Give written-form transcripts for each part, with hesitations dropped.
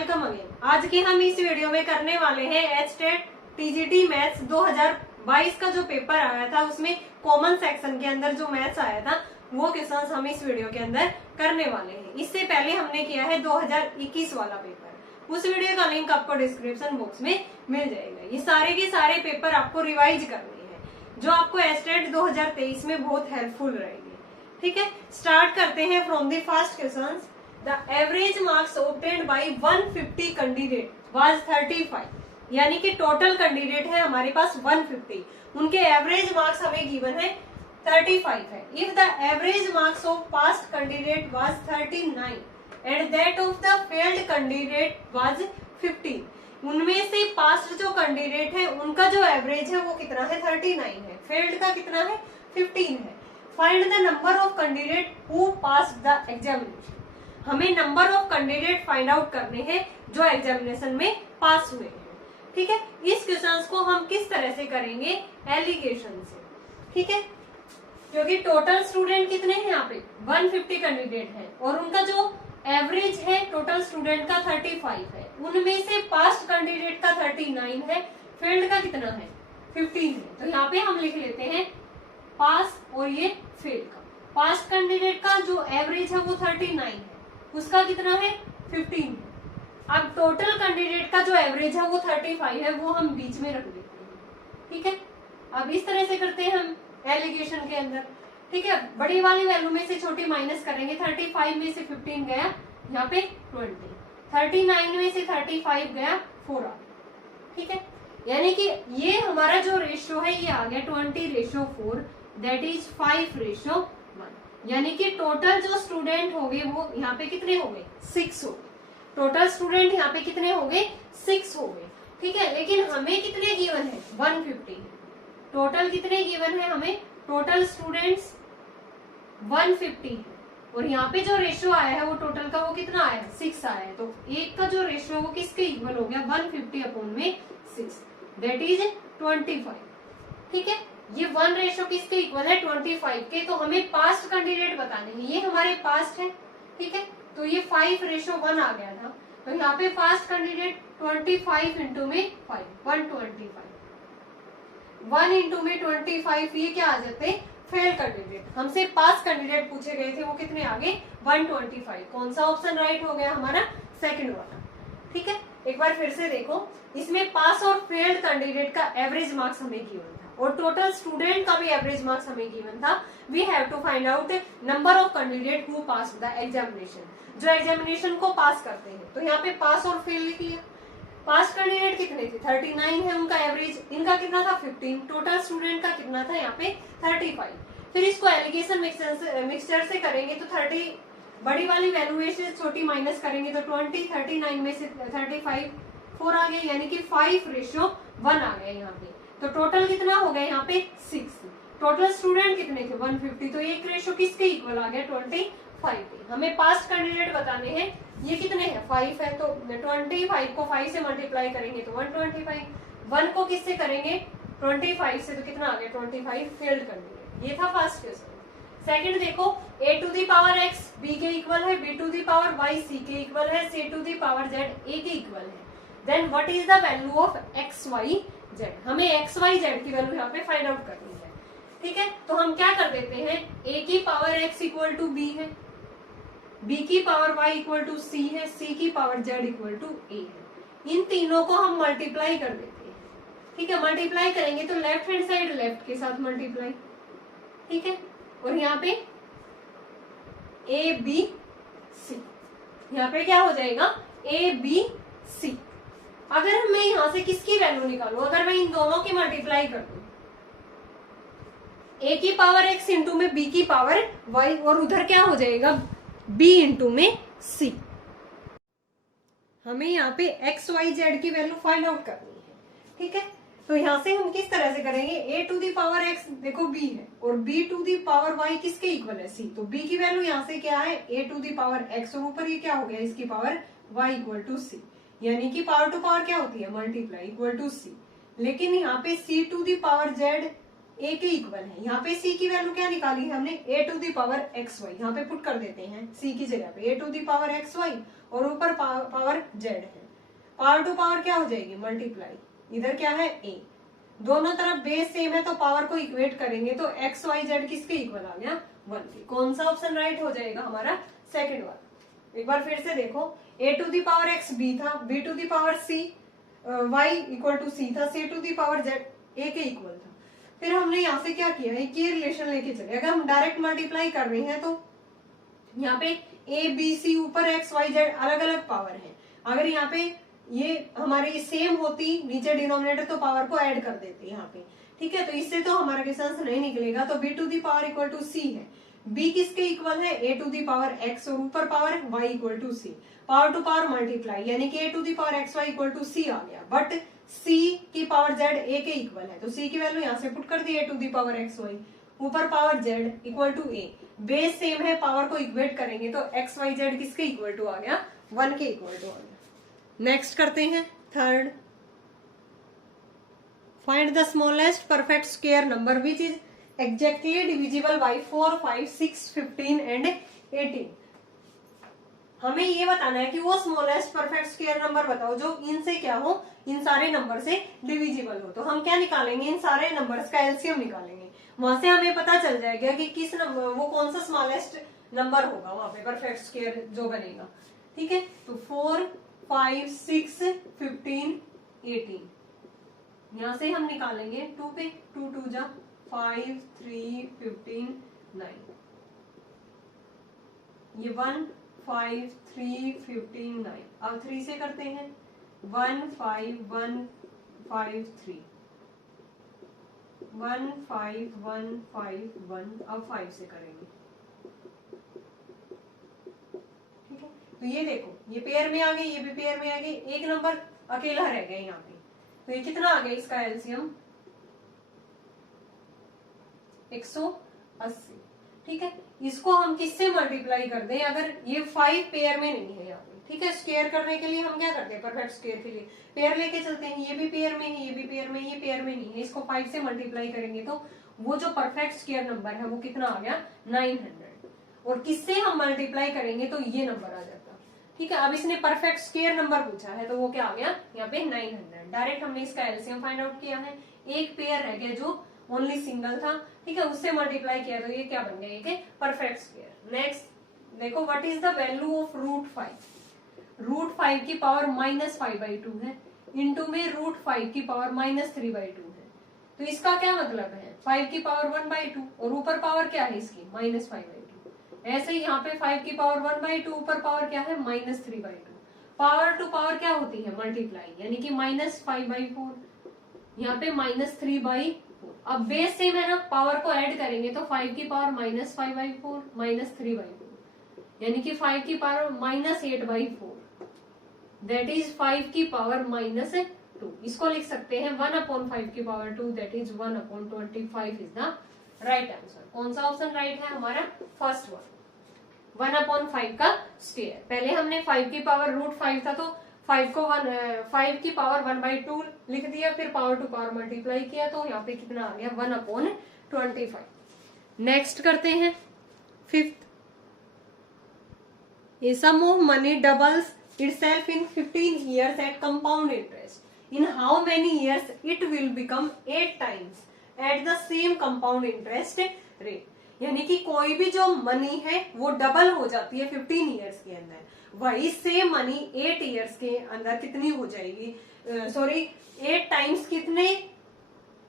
Welcome again. आज के हम इस वीडियो में करने वाले हैं एचटेट टीजीटी मैथ्स 2022 का जो पेपर आया था, उसमें कॉमन सेक्शन के अंदर जो मैथ्स आया था वो क्वेश्चंस हम इस वीडियो के अंदर करने वाले हैं। इससे पहले हमने किया है 2021 वाला पेपर, उस वीडियो का लिंक आपको डिस्क्रिप्शन बॉक्स में मिल जाएगा। ये सारे के सारे पेपर आपको रिवाइज करने हैं, जो आपको एचटेट 2023 में बहुत हेल्पफुल रहेगी। ठीक है, स्टार्ट करते हैं from the first question. The average marks obtained by 150 candidate was 35, यानी कि टोटल कैंडिडेट है हमारे पास 150, उनके एवरेज मार्क्स हमें गिवन है 35 है। If the average marks of past candidate was 39 and that of the failed candidate was 15, उनमें से पास्ट जो कैंडिडेट है उनका जो एवरेज है वो कितना है 39 है, फेल्ड का कितना है 15 है। Find the number of candidate who passed the examination, हमें number of candidate find out करने हैं जो एग्जामिनेशन में पास हुए हैं। ठीक है, इस क्वेश्चंस को हम किस तरह से करेंगे, एलिगेशन से। ठीक है, क्योंकि टोटल स्टूडेंट कितने हैं यहाँ पे 150 कैंडिडेट है और उनका जो एवरेज है टोटल स्टूडेंट का 35 है, उनमें से पास्ट कैंडिडेट का 39 है, फील्ड का कितना है 15 है। तो यहाँ पे हम लिख लेते हैं पास और ये फेल का। पास्ट कैंडिडेट का जो एवरेज है वो 39 है, उसका कितना है 15 है। अब टोटल कैंडिडेट का जो एवरेज है वो 35 है, वो हम बीच में रख देते हैं। ठीक है, अब इस तरह से करते हैं हम एलिगेशन के अंदर। ठीक है, बड़ी वाली वैल्यू में से छोटी माइनस करेंगे। 35 में से 15 गया यहाँ पे 20, 39 में से 35 गया 4 आ। ठीक है, यानी कि ये हमारा जो रेशियो है ये आ गया 20:4, दैट इज 5:1, यानी कि टोटल जो स्टूडेंट हो गए वो यहाँ पे कितने हो गए 6 हो गए। टोटल स्टूडेंट यहाँ पे कितने हो गए 6 हो गए। ठीक है, लेकिन हमें कितने गिवन है 150, टोटल कितने गिवन है हमें, टोटल स्टूडेंट्स 150 है और यहाँ पे जो रेशियो आया है वो टोटल का वो कितना आया है 6 आया है। तो एक का जो रेशियो है वो किसके इक्वल हो गया 150/6, दैट इज 25। ठीक है, ये 1 रेशो किसके इक्वल है 25 के। तो हमें पास्ट कैंडिडेट बताने हैं, ये हमारे पास्ट है। ठीक है, तो ये 5:1 आ गया था, तो यहाँ पे पास्ट कैंडिडेट 25 इंटू में 5 125, 1 इंटू में 25, ये क्या आ जाते फेल कैंडिडेट। हमसे पास कैंडिडेट पूछे गए थे, वो कितने आगे 125। कौन सा ऑप्शन राइट हो गया हमारा, सेकंड वाला। ठीक है, एक बार फिर से देखो, इसमें पास और फेल्ड कैंडिडेट का एवरेज मार्क्स हमें गिवन था और टोटल स्टूडेंट का भी एवरेज मार्क्स हमें गिवन था। We have to find out number of candidate who pass the examination, जो एग्जामिनेशन को पास करते हैं। तो यहाँ पे पास और फेल लिख लिया। पास कैंडिडेट कितने थे 39 है उनका एवरेज, इनका कितना था 15, टोटल स्टूडेंट का कितना था यहाँ पे 35। फिर इसको एलिगेशन मिक्सचर से करेंगे तो 30 बड़ी वाली वैल्यू से छोटी माइनस करेंगे तो 20, 39 में से 35 4 आ गया, यानी कि 5:1 आ गया यहाँ पे। तो टोटल कितना हो गया यहाँ पे 6, टोटल स्टूडेंट कितने थे 150, तो एक रेशियो किसके इक्वल आ गया 25 पे। हमें पास्ट कैंडिडेट बताने हैं, ये कितने हैं 5 है, तो 25 को 5 से मल्टीप्लाई करेंगे तो 125, 1 को किससे करेंगे 25 से, तो कितना आ गया 25 फेल्ड कैंडिडेट। ये था फर्स्ट क्वेश्चन। सेकंड देखो, a⁴x b के इक्वल है, b⁴y c के इक्वल है, c⁴z a के इक्वल है। Then what is the value of xyz, हमें xyz की वैल्यू यहाँ पे फाइंड आउट करनी है। ठीक है, तो हम क्या कर देते हैं, a⁴x इक्वल टू b है, b⁴y इक्वल टू c है, c⁴z इक्वल टू a है। इन तीनों को हम मल्टीप्लाई कर देते हैं। ठीक है, मल्टीप्लाई करेंगे तो लेफ्ट हैंड साइड लेफ्ट के साथ मल्टीप्लाई। ठीक है, और यहाँ पे a b c, यहाँ पे क्या हो जाएगा a b c। अगर मैं यहां से किसकी वैल्यू निकालूं, अगर मैं इन दोनों की मल्टीप्लाई कर दूं, a⁴x इंटू में b⁴y और उधर क्या हो जाएगा b इंटू में c। हमें यहाँ पे xyz की वैल्यू फाइंड आउट करनी है। ठीक है, तो यहाँ से हम किस तरह से करेंगे, a⁴x देखो b है और b⁴y किसके इक्वल है c, तो b की वैल्यू यहाँ से क्या है a⁴x और ऊपर ये क्या हो गया इसकी power y equal to c, यानी कि पावर टू पावर क्या होती है मल्टीप्लाई इक्वल टू c। लेकिन यहाँ पे c⁴z a के इक्वल है, यहाँ पे c की वैल्यू क्या निकाली है हमने a⁴xy, यहाँ पे पुट कर देते हैं c की जगह पे a⁴xy और ऊपर पावर z है। पावर टू पावर क्या हो जाएगी, मल्टीप्लाई, इधर क्या है a, दोनों तरफ बेस सेम है तो पावर को इक्वेट करेंगे तो x y z किसके इक्वल आ गया, 1 के। कौन सा ऑप्शन राइट हो जाएगा हमारा, सेकंड वाला। एक बार फिर से देखो, a to the power x b था, b to the power c y equal to c था, c to the power z a के इक्वल था। फिर हमने यहाँ से क्या किया, एक ये रिलेशन लेके चले। अगर हम डायरेक्ट मल्टीप्लाई कर रहे हैं तो यहाँ पे a b c ऊपर x y z अलग अलग पावर है। अगर यहाँ पे ये हमारी सेम होती नीचे डिनोमिनेटर तो पावर को ऐड कर देते यहाँ पे, ठीक है। तो इससे तो हमारा क्वेश्चन नहीं निकलेगा। तो b to the power equal to c है, b किसके इक्वल है, a to the power x और ऊपर power y equal to c, power to power multiply, यानी कि a to the power x y equal to c आ गया। But c की पावर z a के इक्वल है तो c की वैल्यू यहाँ से पुट कर दी, a to the power x y ऊपर power z equal to a, base same है, पावर को इक्वेट करेंगे तो x y z किसके इक्वल टू आ गया, 1 के इक्वल टू आ गया। नेक्स्ट करते हैं third, find the smallest perfect square number which is exactly divisible by 4, 5, 6, 15 and 18। हमें ये बताना है कि वो स्मॉलेस्ट परफेक्ट स्क्वायर नंबर बताओ जो इनसे क्या हो, इन सारे नंबर से डिविजिबल हो। तो हम क्या निकालेंगे, इन सारे नंबर्स का एलसीएम निकालेंगे। वहां से हमें पता चल जाएगा कि किस नंबर, वो कौन सा स्मॉलेस्ट नंबर होगा वहां पे परफेक्ट स्क्वायर जो बनेगा, ठीक है। तो 4, 5, 6, 15, 18 यहां से हम निकालेंगे 2 पे, 2 2 जा 5, 3, 15, 9, ये 1, 5, 3, 15, 9। अब 3 से करते हैं 1, 5, 1, 5, 3, 1, 5, 1, 5, 1। अब 5 से करेंगे, ठीक है। तो ये देखो, ये पेयर में आ गए, ये भी पेयर में आ गए, एक नंबर अकेला रह गया यहाँ पे। तो ये कितना आ गया इसका एलसीएम, 180, ठीक है। इसको हम किससे मल्टीप्लाई कर दें, अगर ये 5 पेयर में नहीं है यहाँ पे, ठीक है। स्क्वायर करने के लिए हम क्या करते हैं, परफेक्ट स्क्वायर के लिए पेयर लेके चलते हैं। ये भी पेयर में है, ये भी पेयर में, ये पेयर में नहीं है, इसको 5 से मल्टीप्लाई करेंगे तो वो जो परफेक्ट स्क्वायर नंबर है वो कितना आ गया, 900। और किससे हम मल्टीप्लाई करेंगे तो ये नंबर आ जाता, ठीक है। अब इसने परफेक्ट स्क्वायर नंबर पूछा है तो वो क्या आ गया यहाँ पे 900। डायरेक्ट हमने इसका एलसीएम फाइंड आउट किया है। एक पेयर रह गया जो ओनली सिंगल था, ठीक है, उससे मल्टीप्लाई किया तो ये क्या बन गया, ये परफेक्ट स्क्वायर। नेक्स्ट देखो, what is the value of √5। √5 की पावर -5/2 है, इंटू में √5 की पावर -3/2 है। तो इसका क्या मतलब है, 5 की पावर 1/2 और ऊपर पावर क्या है इसकी -5/2। ऐसे ही यहाँ पे 5 की पावर 1/2 ऊपर पावर क्या है -3/2। पावर टू पावर क्या होती है, मल्टीप्लाई, यानी कि -5/4, यहाँ पे -3/4। अब बेस सेम है ना, पावर को ऐड करेंगे तो 5 की पावर -5/4 -3/4, यानी कि 5 की पावर -8/4, दैट इज 5 की पावर -2। इसको लिख सकते हैं 1/5 की power 2, that is 1/25 is the right answer. कौन सा ऑप्शन राइट है हमारा, फर्स्ट वन, 1/5 का स्क्वायर। पहले हमने 5 की पावर √5 था तो 5 की पावर 1/2 लिख दिया, फिर पावर टू पावर मल्टीप्लाई किया तो यहाँ पे कितना आ गया 1/25। नेक्स्ट करते हैं fifth, a sum of money doubles itself in 15 years at compound interest. In how many years it will become 8 times at the same compound interest rate? यानी कि कोई भी जो मनी है वो डबल हो जाती है 15 इयर्स के अंदर, वही सेम मनी 8 इयर्स के अंदर कितनी हो जाएगी, 8 टाइम्स कितने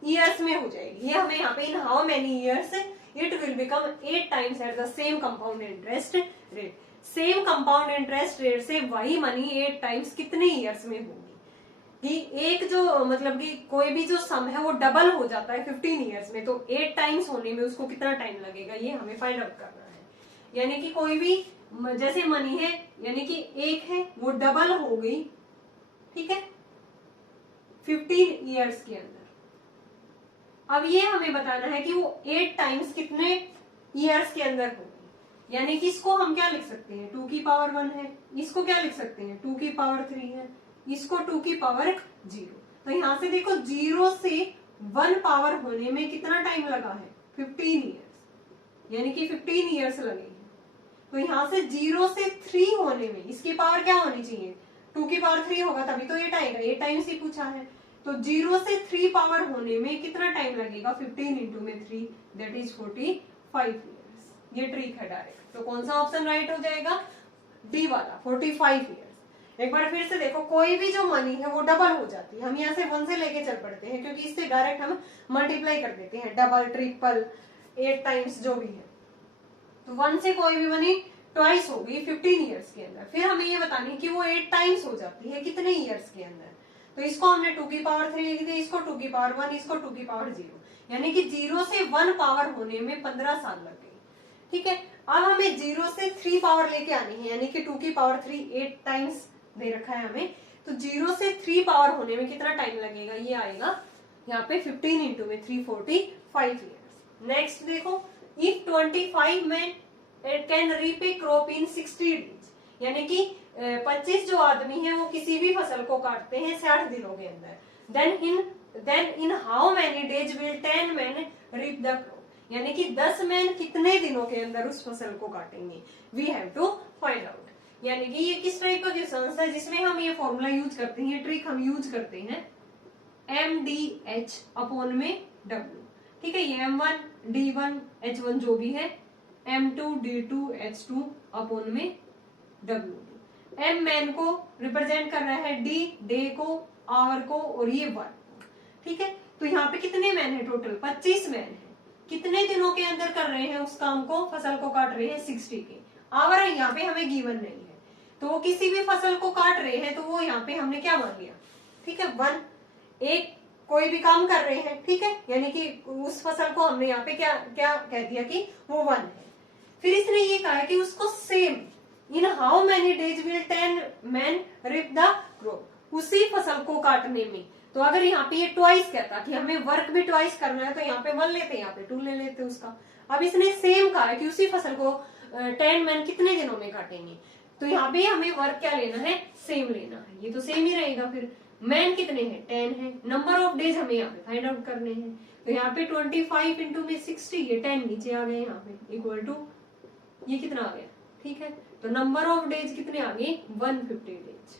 इयर्स में हो जाएगी। ये हमें यहाँ पे इन how many years it will become 8 times at the same compound interest rate. Same compound interest rate से वही मनी 8 टाइम्स कितने इयर्स में होगी, कि एक जो मतलब कि कोई भी जो सम है वो डबल हो जाता है 15 इयर्स में, तो 8 टाइम्स होने में उसको कितना टाइम लगेगा, ये हमें फाइंड आउट करना है। यानी कि कोई भी जैसे मनी है, यानी कि एक है वो डबल हो गई, ठीक है, 15 इयर्स के अंदर। अब ये हमें बताना है कि वो 8 टाइम्स कितने इयर्स के अंदर होगी। यानी कि इसको हम क्या लिख सकते हैं, 2 की पावर 1 है, इसको क्या लिख सकते हैं 2 की पावर 3 है, इसको 2 की पावर 0। तो यहां से देखो 0 से 1 पावर होने में कितना टाइम लगा है, 15 इयर्स, यानी कि 15 इयर्स लगे हैं। तो यहाँ से 0 से 3 होने में इसकी पावर क्या होनी चाहिए, 2 की पावर 3 होगा तभी तो 8 आएगा, 8 टाइम्स ही पूछा है। तो 0 से 3 पावर होने में कितना टाइम लगेगा, 15 इंटू में 3 दैट इज 45 ईयर्स। ये ट्रिक है डायरेक्ट। तो कौन सा ऑप्शन राइट हो जाएगा, डी वाला 45 ईयर्स। एक बार फिर से देखो, कोई भी जो मनी है वो डबल हो जाती है। हम यहाँ से 1 से लेके चल पड़ते हैं क्योंकि इससे डायरेक्ट हम मल्टीप्लाई कर देते हैं, डबल ट्रिपल 8 टाइम्स जो भी है। तो 1 से कोई भी मनी ट्वाइस होगी 15 ईयर्स के अंदर। फिर हमें ये बतानी है कि वो 8 टाइम्स हो जाती है कितने ईयर्स के अंदर। तो इसको हमने 2 की पावर 3 लिख दिया, इसको 2 की पावर 1, इसको 2 की पावर 0, यानी कि 0 से 1 पावर होने में 15 साल लग गई। ठीक है, अब हमें 0 से 3 पावर लेके आनी है, यानी कि 2 की पावर 3 8 टाइम्स दे रखा है हमें। तो 0 से 3 पावर होने में कितना टाइम लगेगा, ये आएगा यहाँ पे 15 इंटू में 3 45 ईयर्स। नेक्स्ट देखो, if 25 man can reap a crop in 60 days, यानी कि 25 जो आदमी है वो किसी भी फसल को काटते हैं 60 दिनों के अंदर, then in how many days will 10 man reap the crop, यानी कि 10 मैन कितने दिनों के अंदर उस फसल को काटेंगे। We have to find out. यानी कि ये किस टाइप का क्वेश्चन है जिसमें हम ये फॉर्मूला यूज करते हैं, ट्रिक हम यूज करते हैं MDH अपॉन में W। ठीक है, ये M1 D1 H1 जो भी है, M2 D2 H2 अपॉन में W। M मैन को रिप्रेजेंट कर रहा है, D डे को, आवर को, और ये वर्क को। ठीक है, तो यहाँ पे कितने मैन है, टोटल 25 मैन है। कितने दिनों के अंदर कर रहे हैं उस काम को, फसल को काट रहे हैं 60 के। आवर यहाँ पे हमें गिवन नहीं है, तो वो किसी भी फसल को काट रहे हैं, तो वो यहाँ पे हमने क्या मान लिया, ठीक है 1। एक कोई भी काम कर रहे हैं, ठीक है, यानी कि उस फसल को हमने यहाँ पे क्या क्या कह दिया कि वो 1 है। फिर इसने ये कहा है कि उसको same in how many days will 10 man reap the crop, उसी फसल को काटने में। तो अगर यहाँ पे ये ट्वाइस कहता कि हमें वर्क भी ट्वाइस करना है, तो यहाँ पे 1 लेते, यहाँ पे 2 ले लेते उसका। अब इसने सेम कहा है कि उसी फसल को 10 मैन कितने दिनों में काटेंगे, तो यहाँ पे हमें वर्क क्या लेना है, सेम लेना है। ये तो सेम ही रहेगा। फिर मैन कितने हैं, 10 है। नंबर ऑफ डेज हमें यहाँ पे फाइंड आउट करने हैं, तो यहाँ पे 25 इंटू में 60, ये 10 नीचे आ गए यहाँ पे, इक्वल टू ये कितना आ गया, ठीक है। तो नंबर ऑफ डेज कितने आ गए, 150 डेज।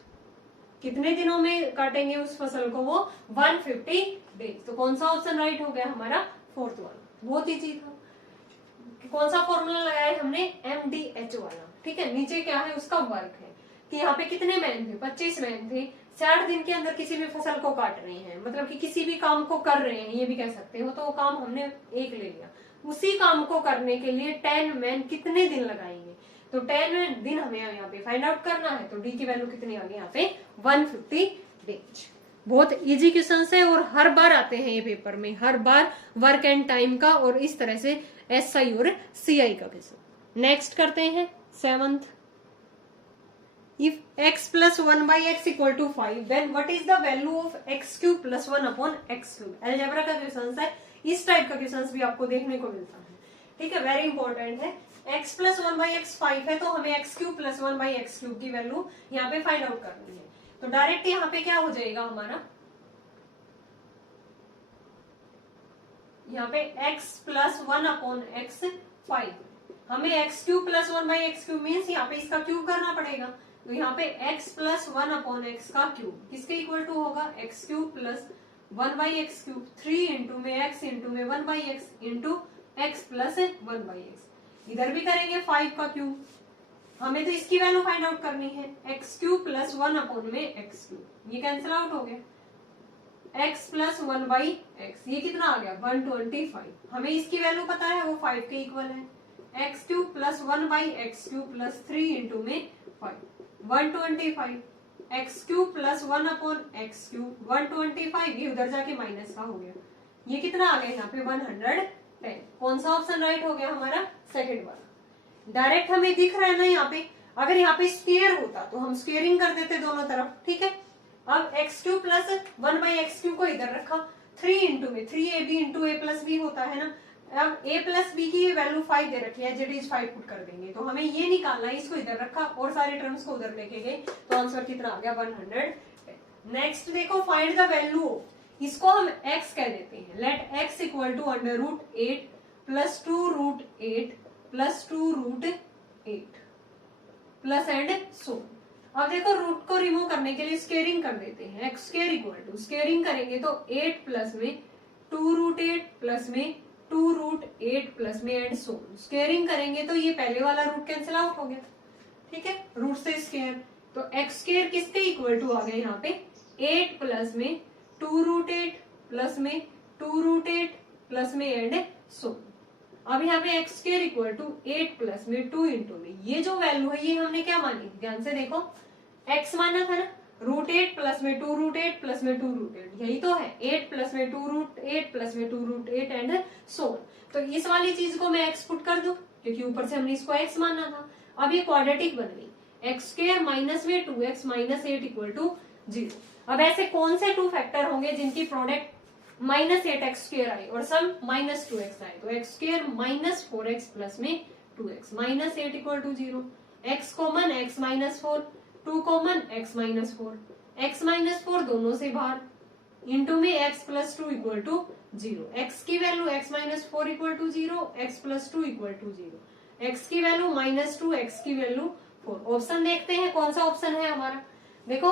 कितने दिनों में काटेंगे उस फसल को, वो 150 डेज। तो कौन सा ऑप्शन राइट हो गया हमारा, 4th वाला। बहुत इजी था। कौन सा फॉर्मूला लगाया है हमने, MDH वाला। ठीक है, नीचे क्या है, उसका वर्क है कि यहाँ पे कितने मैन थे, 25 मैन थे, 60 दिन के अंदर किसी भी फसल को काट रहे हैं, मतलब कि किसी भी काम को कर रहे हैं, ये भी कह सकते हो। तो वो काम हमने एक ले लिया, उसी काम को करने के लिए 10 मैन कितने दिन लगाएंगे, तो 10 दिन हमें यहाँ पे फाइंड आउट करना है। तो डी की वैल्यू कितनी आ गई यहाँ पे, 150 डेज। बहुत इजी क्वेश्चन है और हर बार आते हैं ये पेपर में, हर बार वर्क एंड टाइम का और इस तरह से SI और CI का क्वेश्चन। नेक्स्ट करते हैं 7th। If x plus 1 by x equal to 5, then what is the value of x cube plus 1 upon x cube? Algebra का क्वेश्चन है, इस टाइप का क्वेश्चन भी आपको देखने को मिलता है। ठीक है, वेरी इंपॉर्टेंट है। x plus 1 by x 5 है, तो हमें x cube plus 1 by x cube की वैल्यू यहाँ पे फाइंड आउट करनी है। तो डायरेक्ट यहाँ पे क्या हो जाएगा हमारा, यहाँ पे x plus 1 upon x 5, हमें x cube plus 1 by x cube means यहाँ पे इसका क्यूब करना पड़ेगा। तो यहाँ पे x plus 1 upon x का क्यूब किसके इक्वल टू होगा, x cube plus 1 by x cube, 3 into में x इंटू में 1 by x into x plus 1 by x। इधर भी करेंगे 5 का क्यूब, हमें तो इसकी वैल्यू फाइंड आउट करनी है, x क्यूब प्लस 1 अपॉन में x क्यूब, ये कैंसिल आउट हो गया, x प्लस 1 by x, ये कितना आ गया 125। हमें इसकी वैल्यू पता है, वो 5 के इक्वल है। x cube plus 1 by x cube plus 3 into में 5, 125। x cube plus 1 upon x cube 125, ये उधर जाके माइनस का हो गया, ये कितना आ गया यहाँ पे 110। कौन सा ऑप्शन राइट हो गया हमारा, सेकंड वाला। डायरेक्ट हमें दिख रहा है ना यहाँ पे, अगर यहाँ पे स्क्वायर होता तो हम स्क्वेयरिंग कर देते दोनों तरफ। ठीक है, अब x cube plus 1 by x cube को इधर रखा, 3 इंटू में 3ab into a plus b होता है ना। अब a प्लस b की वैल्यू 5 दे रखी है, जेड इज 5 पुट कर देंगे, तो हमें ये निकालना है, इसको इधर रखा और सारे टर्म्स को उधर लेके गए, तो आंसर कितना आ गया 100। नेक्स्ट देखो, फाइंड द वैल्यू, इसको हम x कह देते हैं। Let x equal to under root 8 plus 2 root 8 plus 2 root 8। Plus and so. अब देखो रूट को रिमूव करने के लिए स्केयरिंग कर देते हैं। X square equal to squaring करेंगे तो 8 प्लस में 2√8 प्लस में 2√8 प्लस में एंड सो। स्केयरिंग करेंगे तो ये पहले वाला रूट कैंसिल आउट हो गया, ठीक है, रूट से स्केयर। तो एक्स स्केयर किसके इक्वल टू आ गया यहाँ पे 8 प्लस में 2√8 प्लस में 2√8 प्लस में एंड सो। अब यहाँ पे x square equal to 8 plus में 2 इंटू में ये जो वैल्यू है ये हमने क्या मानी, ध्यान से देखो, एक्स माना था ना, √8 प्लस में 2√8 प्लस में 2√8, यही तो है 8 प्लस में 2√8 प्लस में 2√8 एंड सो। तो इस वाली चीज को मैं एक्स पुट कर दूं क्योंकि ऊपर से हमने इसको एक्स माना था। अब ये क्वाड्रेटिक बन गई, एक्स स्क्वायर माइनस में 2x माइनस 8 इक्वल टू 0। अब ऐसे कौन से टू फैक्टर होंगे जिनकी प्रोडक्ट -8x स्क्वायर आई और सम -2x आए, तो एक्स स्क्वायर -4x प्लस में 2x -8 equal to 0। x common x -4, 2 common x -4, x -4 दोनों से बाहर इंटू में x plus 2 equal to 0। x की value x -4 equal to 0, x plus 2 equal to 0, x की वैल्यू -2, x की वैल्यू 4। ऑप्शन देखते हैं कौन सा ऑप्शन है हमारा, देखो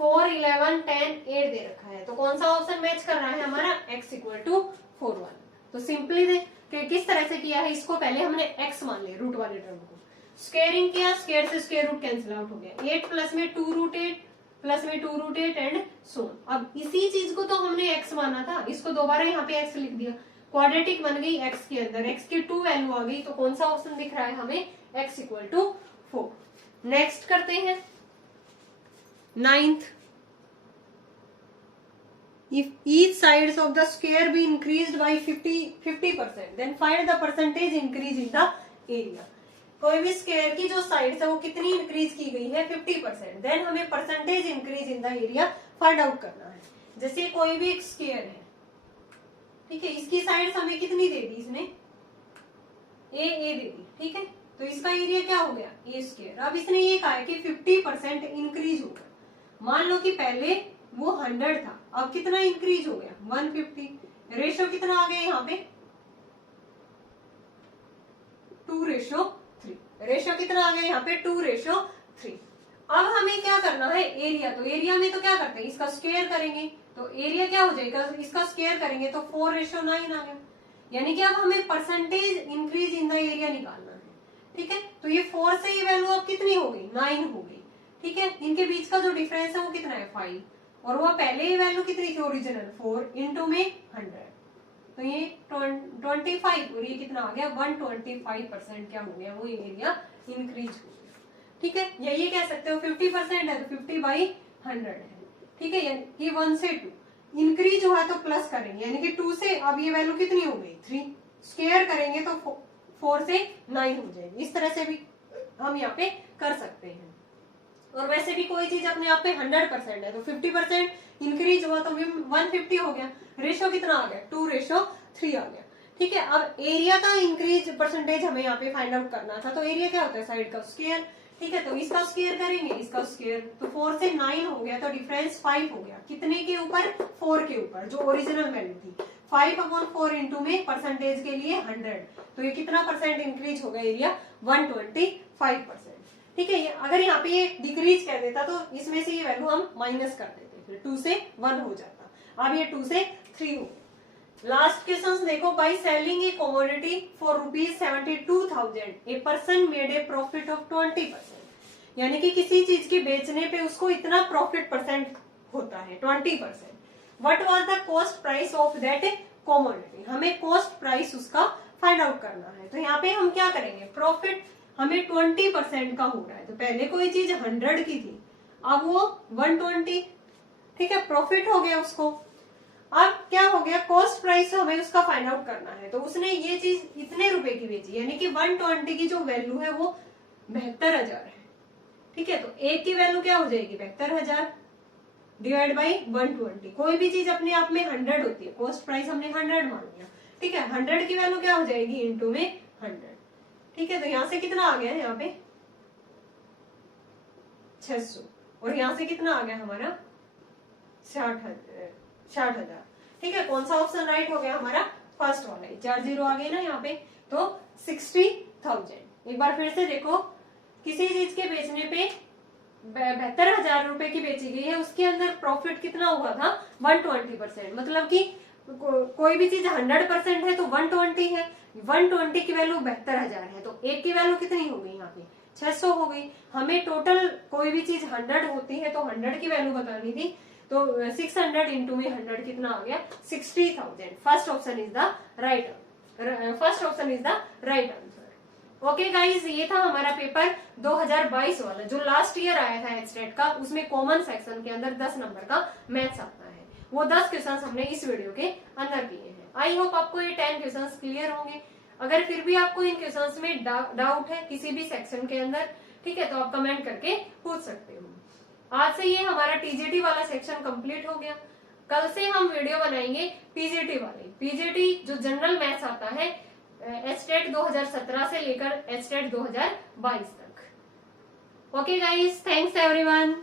4, 11, 10, 8 दे रखा है, तो कौन सा ऑप्शन मैच कर रहा है हमारा x इक्वल टू 4 1। तो सिंपली देख कि किस तरह से किया है, इसको पहले हमने x मान लिया रूट वाले टर्म को, स्क्वायरिंग किया, स्क्वायर से स्क्वायर रूट कैंसिल आउट हो गया, 8 प्लस में 2√8 प्लस में 2√8 एंड सो। अब इसी चीज को तो हमने x माना था, इसको दोबारा यहाँ पे x लिख दिया, क्वाड्रेटिक बन गई x के अंदर, x की 2 वैल्यू आ गई, तो कौन सा ऑप्शन दिख रहा है हमें x इक्वल टू 4। नेक्स्ट करते हैं 9th। If each sides of the square be increased by 50%, then find the percentage increase in the area। कोई भी स्क्वायर की जो साइड्स है वो कितनी इंक्रीज की गई है 50%, देन हमें percentage increase in the area find out करना है। जैसे कोई भी एक स्क्वायर है, ठीक है, इसकी साइड्स हमें कितनी दे दी इसने, ए दे दी, ठीक है, तो इसका एरिया क्या हो गया ए स्क्वायर। अब इसने ये कहा है कि 50% इंक्रीज होगा, मान लो कि पहले वो 100 था, अब कितना इंक्रीज हो गया 150, रेशो कितना आ गया यहाँ पे 2:3, रेशो कितना आ गया यहाँ पे 2:3। अब हमें क्या करना है एरिया, तो एरिया में तो क्या करते हैं इसका स्क्वायर करेंगे, तो एरिया क्या हो जाएगा इसका स्क्वायर करेंगे तो 4:9 आ गया, यानी कि अब हमें percentage increase in the area निकालना है, ठीक है। तो ये 4 से ये वैल्यू अब कितनी हो गई 9 हो गई, ठीक है, इनके बीच का जो डिफरेंस है वो कितना है 5, और वो पहले ही वैल्यू कितनी थी ओरिजिनल 4 इंटू में 100, तो ये 25 और ये कितना आ गया 125% क्या हो गया वो एरिया इंक्रीज हो गया, ठीक है। या ये कह सकते हो 50% है तो 50/100 है, ठीक है, यानी 1 से 2 इंक्रीज हुआ तो प्लस करेंगे, यानी कि 2 से अब ये वैल्यू कितनी हो गई 3, स्क्वायर करेंगे तो 4 से 9 हो जाएगी। इस तरह से भी हम यहाँ पे कर सकते हैं। और वैसे भी कोई चीज अपने आप पे 100% है तो 50% इंक्रीज हुआ तो 150 हो गया, रेशो कितना आ गया 2:3 आ गया, ठीक है। अब एरिया का इंक्रीज परसेंटेज हमें यहाँ पे फाइंड आउट करना था, तो एरिया क्या होता है साइड का स्क्वायर, ठीक है, तो इसका स्क्वायर करेंगे इसका स्क्वायर, तो 4 से 9 हो गया, तो डिफरेंस 5 हो गया, कितने के ऊपर 4 के ऊपर जो ओरिजिनल वैल्यू थी, 5/4 इंटू में परसेंटेज के लिए 100, तो ये कितना परसेंट इंक्रीज होगा एरिया 125%, ठीक है। अगर यहाँ पे ये डिक्रीज कर देता तो इसमें से ये वैल्यू हम माइनस कर देते, फिर 2 से 1 हो जाता, अब ये 2 से 3 हो। लास्ट क्वेश्चन देखो, by selling A commodity for ₹72,000 a person made a profit of 20%, यानी कि किसी चीज के बेचने पे उसको इतना प्रॉफिट परसेंट होता है 20%। What was the cost price of that commodity, हमें कॉस्ट प्राइस उसका फाइंड आउट करना है। तो यहाँ पे हम क्या करेंगे, प्रॉफिट हमें 20% का हो रहा है, तो पहले कोई चीज 100 की थी अब वो 120, ठीक है, प्रॉफिट हो गया उसको। अब क्या हो गया, कॉस्ट प्राइस हमें उसका फाइंड आउट करना है, तो उसने ये चीज इतने रुपए की बेची, यानी कि 120 की जो वैल्यू है वो 72,000 है, ठीक है। तो एक की वैल्यू क्या हो जाएगी 72,000 डिवाइड बाई 120। कोई भी चीज अपने आप में 100 होती है, कॉस्ट प्राइस हमने 100 मान लिया, ठीक है, 100 की वैल्यू क्या हो जाएगी इंटू में 100, ठीक है। तो यहां से कितना आ गया यहाँ पे 600, और यहां से कितना आ गया हमारा 60,000, ठीक है। कौन सा ऑप्शन राइट हो गया हमारा फर्स्ट वाला, 4 0 आ गए ना यहाँ पे, तो 60,000। एक बार फिर से देखो, किसी चीज के बेचने पे 72,000 रुपए की बेची गई है, उसके अंदर प्रॉफिट कितना हुआ था 120%। मतलब कि कोई भी चीज 100% है तो 120 है, 120 की वैल्यू 72,000 है, तो एक की वैल्यू कितनी हो गई यहाँ पे 600 हो गई। हमें टोटल कोई भी चीज 100 होती है तो 100 की वैल्यू बतानी थी, तो 600 इंटू में 100 कितना आ गया 60,000। First option is the right, first option is the right answer. Okay guys, ये था हमारा पेपर 2022 वाला जो लास्ट ईयर आया था एचटेट का। उसमें कॉमन सेक्शन के अंदर 10 नंबर का मैथ्स आता है, वो 10 क्वेश्चंस हमने इस वीडियो के अंदर किए हैं। आई होप आपको ये 10 क्वेश्चंस क्लियर होंगे। अगर फिर भी आपको इन क्वेश्चंस में डाउट है किसी भी सेक्शन के अंदर, ठीक है, तो आप कमेंट करके पूछ सकते हो। आज से ये हमारा टीजीटी वाला सेक्शन कंप्लीट हो गया। कल से हम वीडियो बनाएंगे पीजीटी वाले, पीजीटी जो जनरल मैथ्स आता है एचटेट 2017 से लेकर एचटेट 2022 तक। Okay guys, thanks everyone.